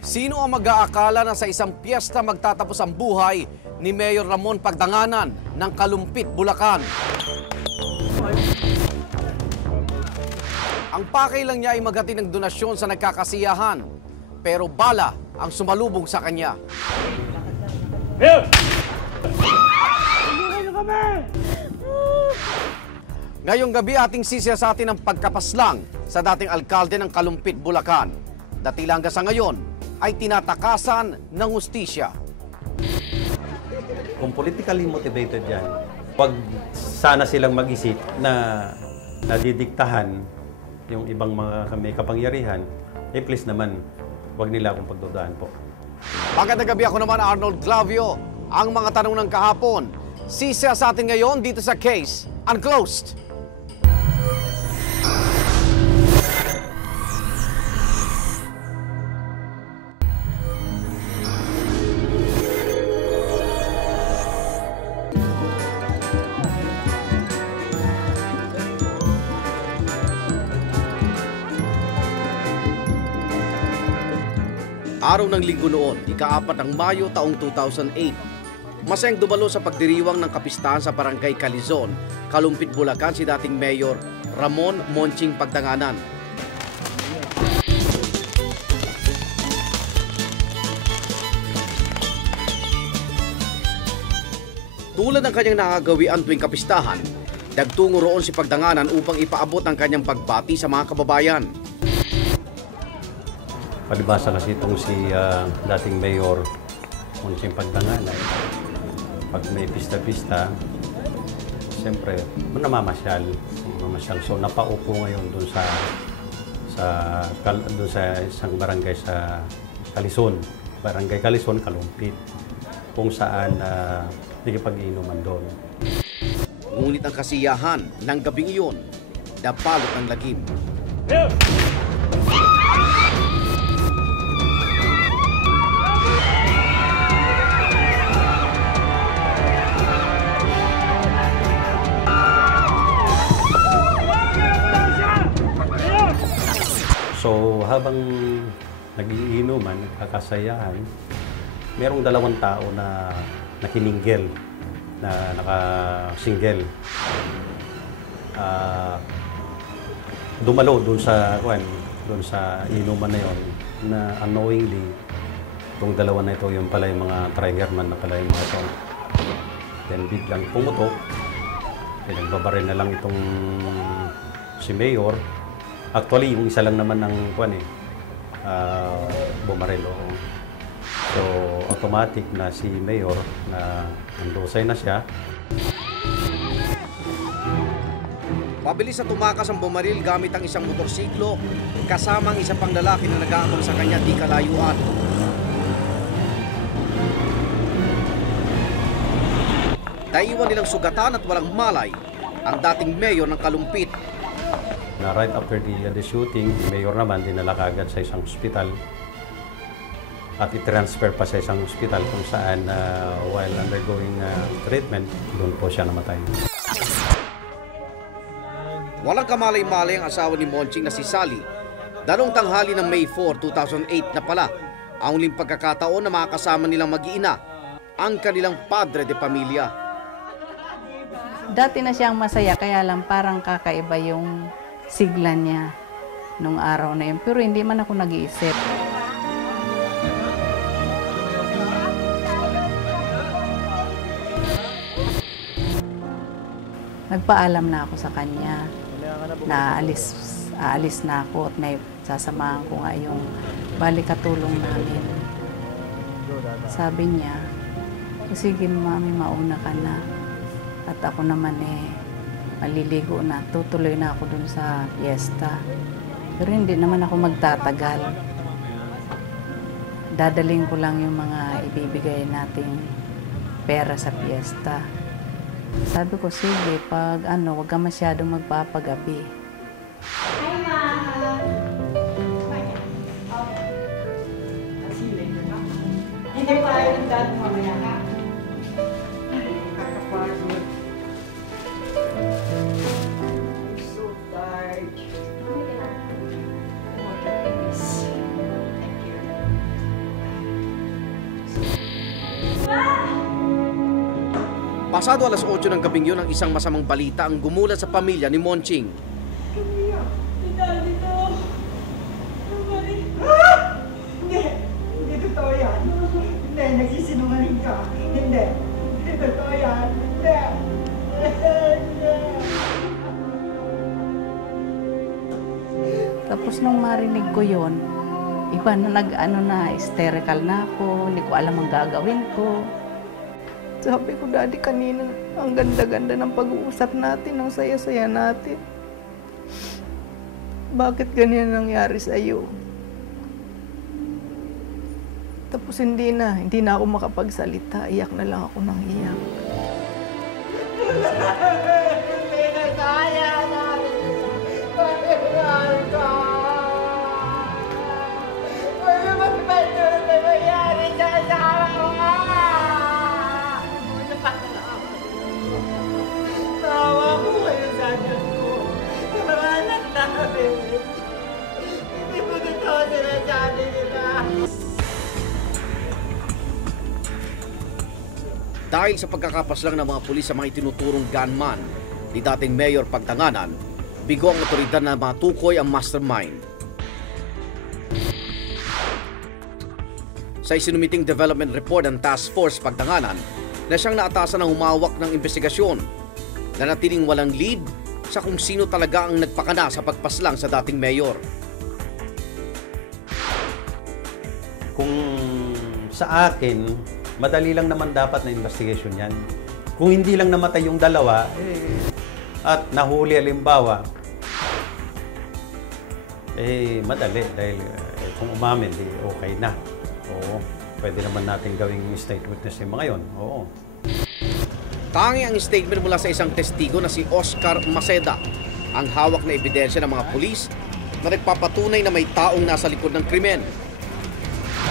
Sino ang mag-aakala na sa isang piyesta magtatapos ang buhay ni Mayor Ramon Pagdanganan ng Kalumpit, Bulacan? Ang pakay lang niya ay maghatid ng donasyon sa nagkakasiyahan, pero bala ang sumalubong sa kanya. Ngayong gabi ating sisiyasatin ang pagkapaslang sa dating alkalde ng Kalumpit, Bulacan. Datila hanggang sa ngayon ay tinatakasan ng hustisya. Kung politically motivated yan, wag sana silang mag-isip na nadidiktahan yung ibang mga may kapangyarihan, please naman, wag nila akong pagdudaan po. Magandang gabi, ako naman Arnold Clavio. Ang mga tanong ng kahapon, sisiyasatin ngayon dito sa Case Unclosed. Araw ng linggo noon, ika-4 ng Mayo taong 2008. Masayang dumalo sa pagdiriwang ng kapistahan sa Barangay Calizon, Kalumpit, Bulacan si dating Mayor Ramon Monching Pagdanganan. Tulad ng kanyang nakagawian tuwing kapistahan, dagtungo roon si Pagdanganan upang ipaabot ang kanyang pagbati sa mga kababayan. Palibasa kasi itong si dating Mayor Monching Pagdanganan, pag may pista-pista, siyempre, namamasyal. So napaupo ngayon dun sa isang barangay sa Calizon, Barangay Calizon, Kalumpit, kung saan nakipag-iinuman doon. Ngunit ang kasiyahan ng gabing iyon, napalot ng lagim. So habang nag-iinuman, nagkakasayahan, merong 2 tao na nakininggel, na naka-single. Dumalo doon sa inuman na yon, na unknowingly, itong 2 na ito, yung pala yung mga triggerman na pala yung mga ito. Then biglang pumutok, pinagbabaril na lang itong si Mayor. Actually, yung isa lang naman ng bumaril. So, automatic na si Mayor na nandusay na siya. Pabilis na tumakas ang bumaril gamit ang isang motorsiklo kasama ang isa pang lalaki na nag-aabang sa kanya di kalayuan. Naiwan nilang sugatan at walang malay ang dating Mayor ng Kalumpit. Na right after the shooting, Mayor naman dinala kaagad sa isang ospital at i-transfer pa sa isang ospital kung saan while undergoing treatment, doon po siya namatay. Walang kamalay-malay ang asawa ni Monching na si Sally. Dalawang tanghali ng May 4, 2008 na pala ang huling pagkakataon na makakasama nilang mag-iina ang kanilang padre de pamilya. Dati na siyang masaya, kaya lang parang kakaiba yung sigla niya nung araw na yun. Pero hindi man ako nag-iisip. Nagpaalam na ako sa kanya na aalis na ako at may sasamahan ko nga yung balikatulong namin. Sabi niya, sige mami, mauna ka na. At ako naman maliligo na, tutuloy na ako dun sa piyesta. Pero hindi naman ako magtatagal. Dadaling ko lang yung mga ibibigay nating pera sa piyesta. Sabi ko, sige, pag wag ka masyadong magpapagabi. Hi, Ma! Hindi pa tayo ng dad mo, mamaya ka. Kakapagod. I'm so tired. Thank you. Pasado alas 8 ng gabing yun, ang isang masamang balita ang gumulat sa pamilya ni Monching. Hindi totoo yan. Hindi, nagsisinungaling ka. Hindi totoo yan. Hindi. Tapos nung marinig ko yon, iba na hysterical na ako, hindi ko alam ang gagawin ko. Sabi ko, Daddy, kanina ang ganda-ganda ng pag-uusap natin, ang saya-saya natin. Bakit ganyan nangyari sa'yo? Tapos hindi na ako makapagsalita. Iyak na lang ako ng iyak. Hindi na kaya namin. Pagkakal ka. Ano ba na nangyari sa asawa ko? Tawa ko kayo sa Diyos ko. Sa mga anak namin. Hindi mo totoo sinasabi nila. Dahil sa pagkakapaslang ng mga pulis sa mga itinuturong gunman ni dating Mayor Pagtanganan, bigo ang otoridad na matukoy ang mastermind. Sa isinumiting development report ng Task Force Pagtanganan na siyang naatasan ng humawak ng investigasyon, na natiling walang lead sa kung sino talaga ang nagpakana sa pagpaslang sa dating mayor. Kung sa akin, madali lang naman dapat na investigation yan. Kung hindi lang namatay yung dalawa, at nahuli halimbawa, madali. Dahil kung umamin, okay na. Oo, pwede naman natin gawing state witness yung mga yun. Oo. Tangi ang statement mula sa isang testigo na si Oscar Maceda, ang hawak na ebidensya ng mga pulis na nagpapatunay na may taong nasa likod ng krimen.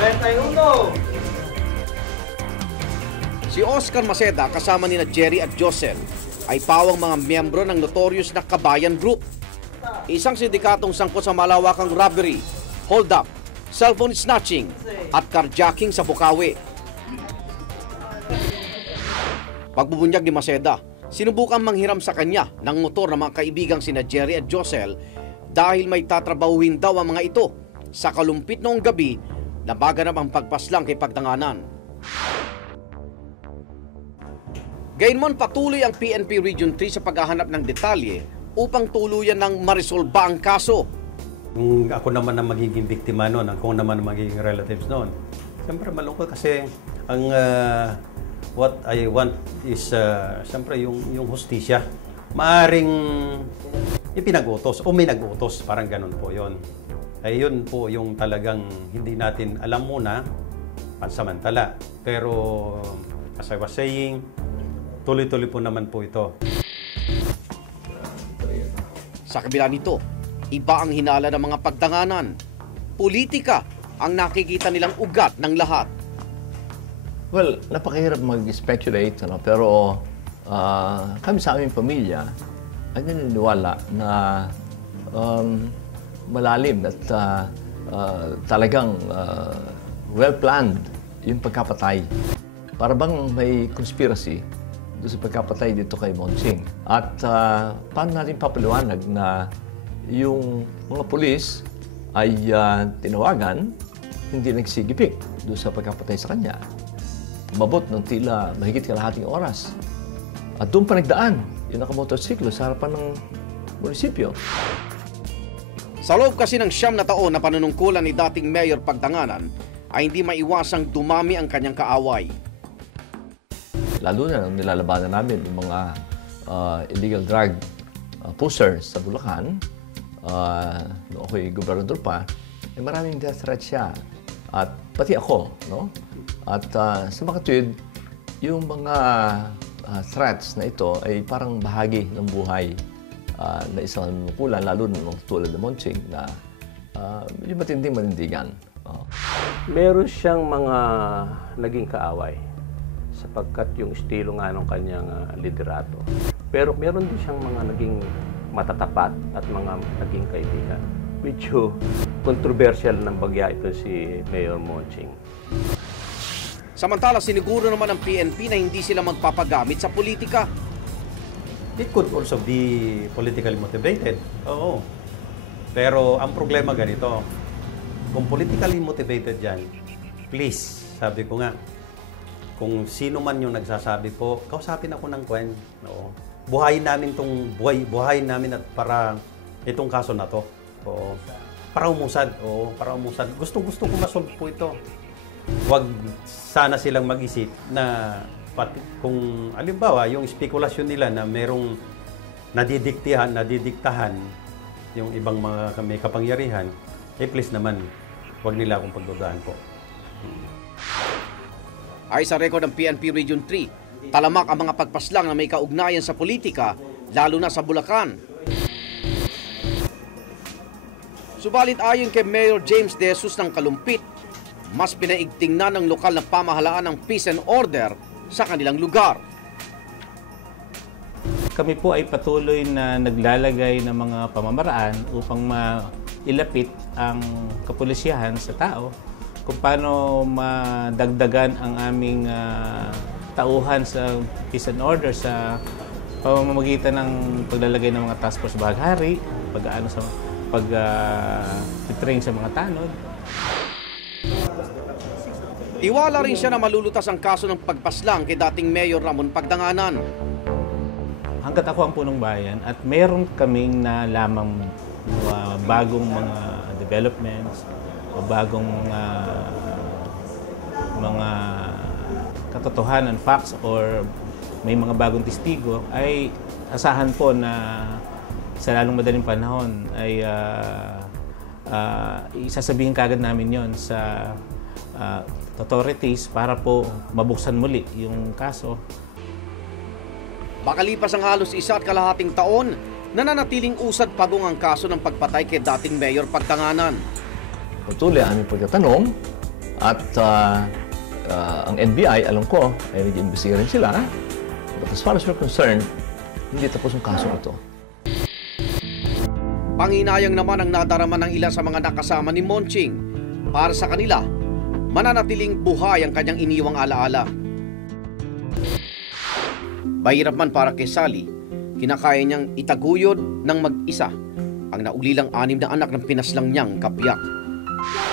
31! Si Oscar Maceda kasama nina Jerry at Josel ay pawang mga miyembro ng notorious na Kabayan Group, isang sindikatong sangkot sa malawakang robbery, hold-up, cellphone snatching at carjacking sa Bukawi. Pagbubunyag ni Maceda, sinubukan manghiram sa kanya ng motor ng mga kaibigang sina Jerry at Josel dahil may tatrabahuhin daw ang mga ito sa kalumpit noong gabi na baganap ang pagpaslang kay Pagtanganan. Gayunman, patuloy ang PNP Region 3 sa paghahanap ng detalye upang tuluyan ng maresolba ang kaso. Kung ako naman ang magiging biktima noon, ako naman ang magiging relatives noon, siyempre malungkot kasi ang what I want is siyempre yung hustisya. Maaring ipinag-utos o may nag-utos, parang ganun po yon. Ay yun po yung talagang hindi natin alam muna, pansamantala. Pero as I was saying, tuloy-tuloy po naman po ito. Sa kabila nito, iba ang hinala ng mga Pagtanganan. Politika ang nakikita nilang ugat ng lahat. Well, napakahirap mag-speculate, pero kami sa aming pamilya ay naniniwala na malalim at talagang well-planned yung pagkapatay. Para bang may conspiracy doon sa pagkapatay dito kay Monching. At paano natin papaliwanag na yung mga pulis ay tinawagan, hindi nagsigipik doon sa pagkapatay sa kanya. Umabot ng tila mahigit kalahating oras. At doon pa nagdaan yung nakamotorsiklo sa harapan ng munisipyo. Sa loob kasi ng 9 na taon na panunungkulan ni dating Mayor Pagtanganan, ay hindi maiwasang dumami ang kanyang kaaway. Lalo na nung nilalabanan namin yung mga illegal drug pushers sa Bulacan, noong ako'y gobernador pa, maraming death threat siya. At pati ako, no? At sa makatwid, yung mga threats na ito ay parang bahagi ng buhay na isang manunukulan, lalo na tulad ng Monching, na yung matinding manindigan. Meron siyang mga naging kaaway sapagkat yung estilo nga ng kanyang liderato. Pero meron din siyang mga naging matatapat at mga naging kaibigan. Medyo controversial ng bagya ito si Mayor Monching. Samantala, siniguro naman ng PNP na hindi sila magpapagamit sa politika. It could also be politically motivated. Oo. Pero ang problema ganito, kung politically motivated yan, please, sabi ko nga, kung sino man yung nagsasabi po, kausapin ako ng Kwen. Oo. Buhayin namin buhayin namin at para itong kaso na to. Oo. Para umusad. Oo, para umusad. Gusto ko masolve po ito. Huwag sana silang mag-isip na pati kung alimbawa yung spekulasyon nila na merong nadidiktahan yung ibang mga may kapangyarihan, please naman, huwag nila akong pagdudaan po. Ay sa record ng PNP Region 3, talamak ang mga pagpaslang na may kaugnayan sa politika, lalo na sa Bulacan. Subalit ayon kay Mayor James De Jesus ng Kalumpit, mas pinaigting na ng lokal na pamahalaan ng peace and order sa kanilang lugar. Kami po ay patuloy na naglalagay ng mga pamamaraan upang mailapit ang kapulisyahan sa tao kung paano madagdagan ang aming tauhan sa peace and order sa pamamagitan ng paglalagay ng mga task force baghari, pag-train sa mga tanod. Tiwala rin siya na malulutas ang kaso ng pagpaslang kay dating Mayor Ramon Pagdanganan. Hanggat ako ang punong bayan at meron kaming nalamang bagong mga developments o bagong mga katotohanan, facts or may mga bagong testigo, ay asahan po na sa lalong madaling panahon ay isasabihin kagad namin yon sa authorities para po mabuksan muli yung kaso. Makalipas ang halos 1.5 taon, nananatiling usad pagong ang kaso ng pagpatay kay dating Mayor Pagdanganan. Patuloy ang aming pagtatanong at ang NBI, alam ko, ay nag-iimbestiga rin sila. But as far as we're concerned, hindi tapos ang kaso ito. Panginayang naman ang nadarama ng ilan sa mga nakasama ni Monching. Para sa kanila, mananatiling buhay ang kanyang iniwang alaala. Mahirap man para kay Sally, kinakaya niyang itaguyod ng mag-isa ang naulilang 6 na anak ng pinaslang niyang kabiyak.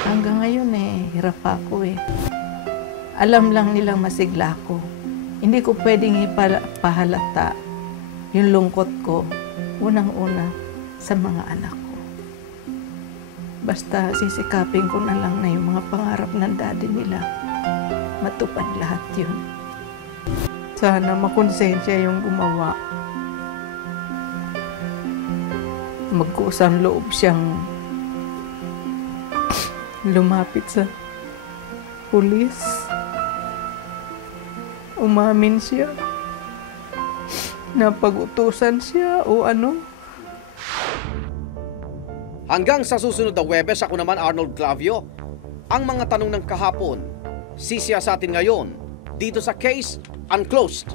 Hanggang ngayon hirap ako Alam lang nilang masigla ko. Hindi ko pwedeng ipahalata yung lungkot ko, unang-una, sa mga anak ko. Basta sisikapin ko na lang na yung mga pangarap ng daddy nila, matupad lahat yun. Sana makonsensya yung gumawa. Magkusang loob siyang lumapit sa pulis. Umamin siya. Napag-utusan siya o ano. Hanggang sa susunod na Huwebes, ako naman Arnold Clavio. Ang mga tanong ng kahapon, sisiyasatin ngayon dito sa Case Unclosed.